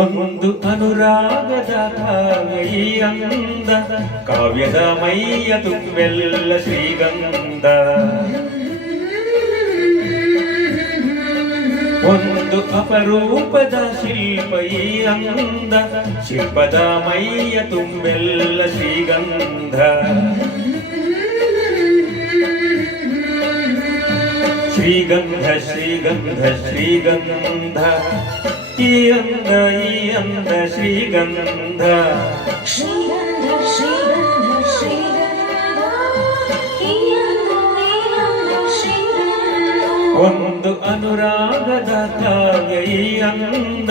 ಒಂದು ಅನುರಾಗದ ಕಾವ್ಯ ಈ ಅಂದ, ಕಾವ್ಯದ ಮೈಯ ತುಂಬೆಲ್ಲ ಶ್ರೀಗಂಧ. ಒಂದು ಅಪರೂಪದ ಶಿಲ್ಪ ಈ ಅಂದ, ಶಿಲ್ಪದ ಮೈಯ ತುಂಬೆಲ್ಲ ಶ್ರೀಗಂಧ. ಶ್ರೀಗಂಧ ಶ್ರೀಗಂಧ ಶ್ರೀಗಂಧ, ಈ ಅಂದ ಶ್ರೀಗಂಧ. ಒಂದು ಅನುರಾಗದ ಕಾವ್ಯ ಈ ಅಂದ,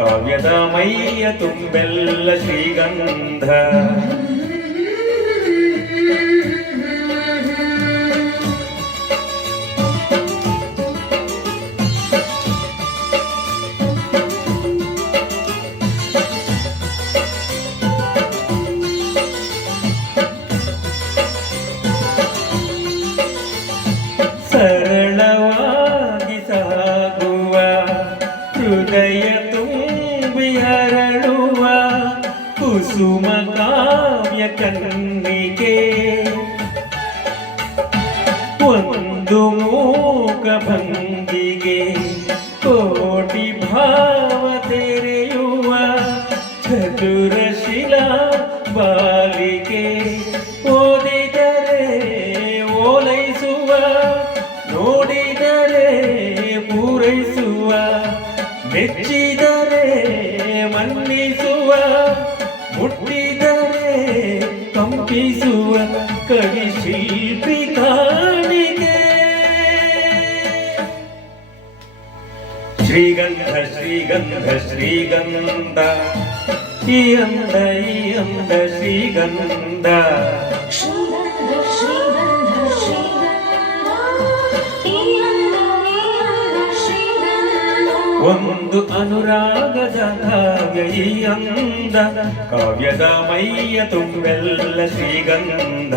ಕಾವ್ಯದ ಮೈಯ ತುಂಬೆಲ್ಲ ಶ್ರೀಗಂಧ. ಸರಳವಾಗಿ ಸಾಗುವ ಹೃದಯ ತುಂಬಿ ಹರಡುವ ಕುಸುಮ ಕಾವ್ಯ ಕನ್ನಿಕೆ, ಒಂದು ಮೂಕ ಭಂಗಿಗೆ ಕೋಟಿ ಭಾವ ತೆರೆಯುವ ಚತುರಶಿಲಾ ಬಾಲಿಕೆ. ಓದಿದರೆ ಓಲೈಸುವ, ನೋಡಿದರೆ ಪೂರೈಸುವ, ಮೆಚ್ಚಿದರೆ ಮನ್ನಿಸುವ, ಮುಟ್ಟಿದರೆ ಕಂಪಿಸುವ ಕವಿ ಶಿಲ್ಪಿ ಕಾಣಿಕೆ. ಶ್ರೀಗಂಧ ಶ್ರೀಗಂಧ ಶ್ರೀಗಂಧ, ಈ ಅಂದ ಶ್ರೀಗಂಧ. ಒಂದು ಅನುರಾಗದ ಕಾವ್ಯ ಈ ಅಂದ, ಕಾವ್ಯದ ಮೈಯ ತುಂಬೆಲ್ಲ ಶ್ರೀಗಂಧ.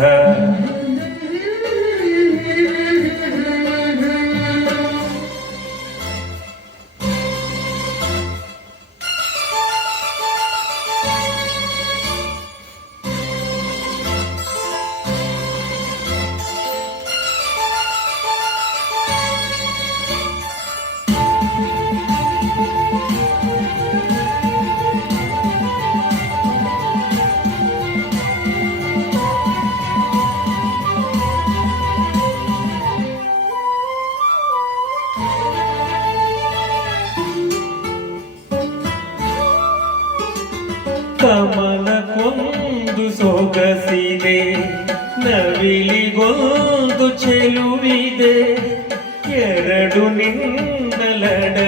ಕಮಲಕ್ಕೊಂದು ಸೊಗಸಿದೆ, ನವಿಲಿಗೊಂದು ಚೆಲುವಿದೆ, ಎರಡು ನಿನ್ನಲಡಗಿದೆ.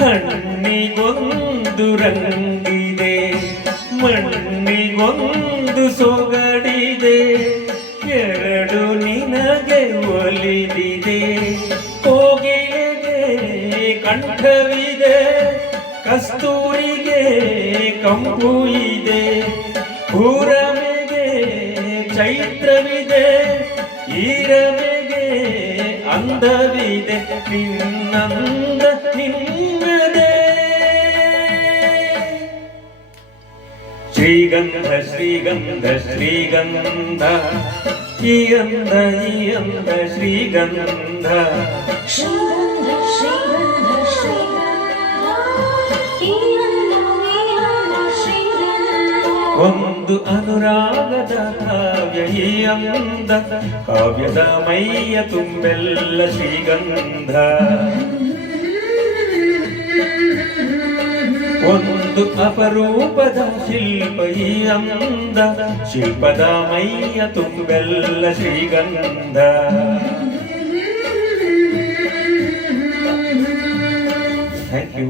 ಕಣ್ಣಿಗೊಂದು ರಂಗಿದೆ, ಮಣ್ಣಿಗೊಂದು ಸೊಗಡಿದೆ, ಎರಡು ನಿನಗೆ ಒಲಿದಿದೆ. ಕೋಗಿಲೆಗೆ ಕಂಠವಿದೆ, ಕಸ್ತೂರಿಗೆ ಕಂಪು ಇದೆ, ಭೂರಮೆಗೆ ಚೈತ್ರವಿದೆ, ಈರಮೆಗೆ ಅಂದವಿದೆ, ನಿನ್ನಂದ ನಿನ್ನದೇ. ಶ್ರೀಗಂಧ ಶ್ರೀಗಂಧ ಶ್ರೀಗಂಧ, ಈ ಅಂದ ಶ್ರೀಗಂಧ. ಒಂದು ಅನುರಾಗದ ಕಾವ್ಯ ಈ ಅಂದ, ಕಾವ್ಯದ ಮೈಯ ತುಂಬೆಲ್ಲ ಶ್ರೀಗಂಧ. ಒಂದು ಅಪರೂಪದ ಶಿಲ್ಪ ಈ ಅಂದ, ಶಿಲ್ಪದ ಮೈಯ ತುಂಬೆಲ್ಲ ಶ್ರೀಗಂಧ. Thank you.